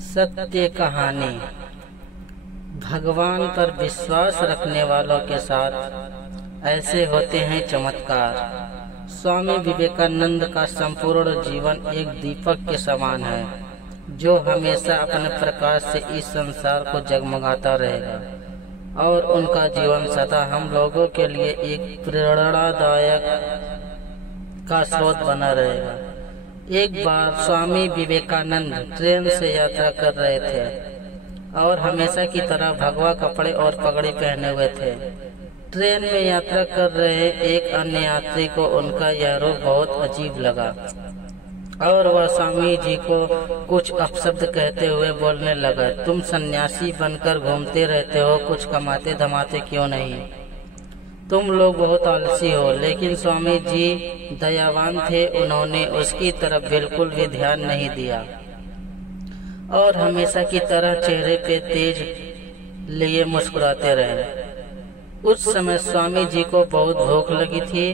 सत्य कहानी। भगवान पर विश्वास रखने वालों के साथ ऐसे होते हैं चमत्कार। स्वामी विवेकानंद का संपूर्ण जीवन एक दीपक के समान है, जो हमेशा अपने प्रकाश से इस संसार को जगमगाता रहेगा और उनका जीवन सदा हम लोगों के लिए एक प्रेरणादायक का स्रोत बना रहेगा। एक बार स्वामी विवेकानंद ट्रेन से यात्रा कर रहे थे और हमेशा की तरह भगवा कपड़े और पगड़ी पहने हुए थे। ट्रेन में यात्रा कर रहे एक अन्य यात्री को उनका यह रूप बहुत अजीब लगा और वह स्वामी जी को कुछ अपशब्द कहते हुए बोलने लगा, तुम सन्यासी बनकर घूमते रहते हो, कुछ कमाते धमाते क्यों नहीं? तुम लोग बहुत आलसी हो। लेकिन स्वामी जी दयावान थे, उन्होंने उसकी तरफ बिल्कुल भी ध्यान नहीं दिया और हमेशा की तरह चेहरे पे तेज लिए मुस्कुराते रहे। उस समय स्वामी जी को बहुत भूख लगी थी,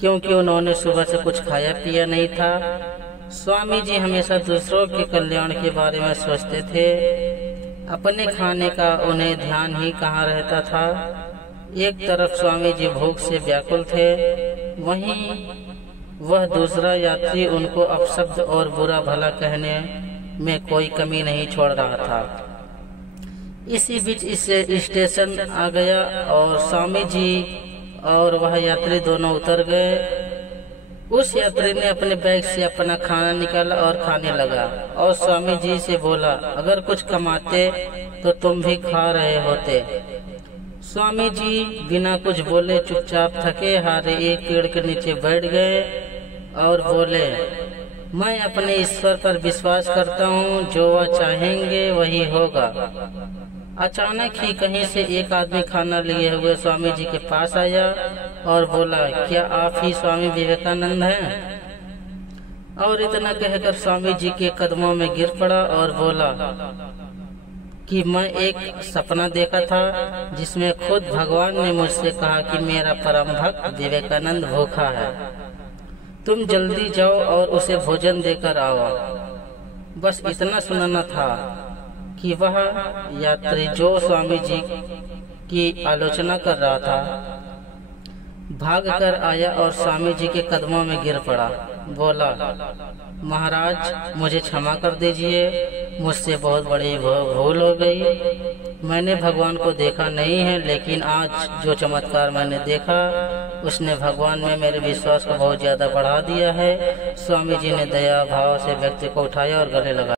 क्योंकि उन्होंने सुबह से कुछ खाया पिया नहीं था। स्वामी जी हमेशा दूसरों के कल्याण के बारे में सोचते थे, अपने खाने का उन्हें ध्यान ही कहाँ रहता था। एक तरफ स्वामी जी भूख से व्याकुल थे, वहीं वह दूसरा यात्री उनको अपशब्द और बुरा भला कहने में कोई कमी नहीं छोड़ रहा था। इसी बीच इस स्टेशन आ गया और स्वामी जी और वह यात्री दोनों उतर गए। उस यात्री ने अपने बैग से अपना खाना निकाला और खाने लगा और स्वामी जी से बोला, अगर कुछ कमाते तो तुम भी खा रहे होते। स्वामी जी बिना कुछ बोले चुपचाप थके हारे एक पेड़ के नीचे बैठ गए और बोले, मैं अपने ईश्वर पर विश्वास करता हूँ, जो वह चाहेंगे वही होगा। अचानक ही कहीं से एक आदमी खाना लिए हुए स्वामी जी के पास आया और बोला, क्या आप ही स्वामी विवेकानंद हैं? और इतना कहकर स्वामी जी के कदमों में गिर पड़ा और बोला कि मैं एक सपना देखा था, जिसमें खुद भगवान ने मुझसे कहा कि मेरा परम भक्त विवेकानंद भूखा है, तुम जल्दी जाओ और उसे भोजन देकर आओ। बस इतना सुनाना था कि वह यात्री जो स्वामी जी की आलोचना कर रहा था, भागकर आया और स्वामी जी के कदमों में गिर पड़ा। बोला, महाराज मुझे क्षमा कर दीजिए, मुझसे बहुत बड़ी भूल हो गई। मैंने भगवान को देखा नहीं है, लेकिन आज जो चमत्कार मैंने देखा उसने भगवान में मेरे विश्वास को बहुत ज्यादा बढ़ा दिया है। स्वामी जी ने दया भाव से व्यक्ति को उठाया और गले लगा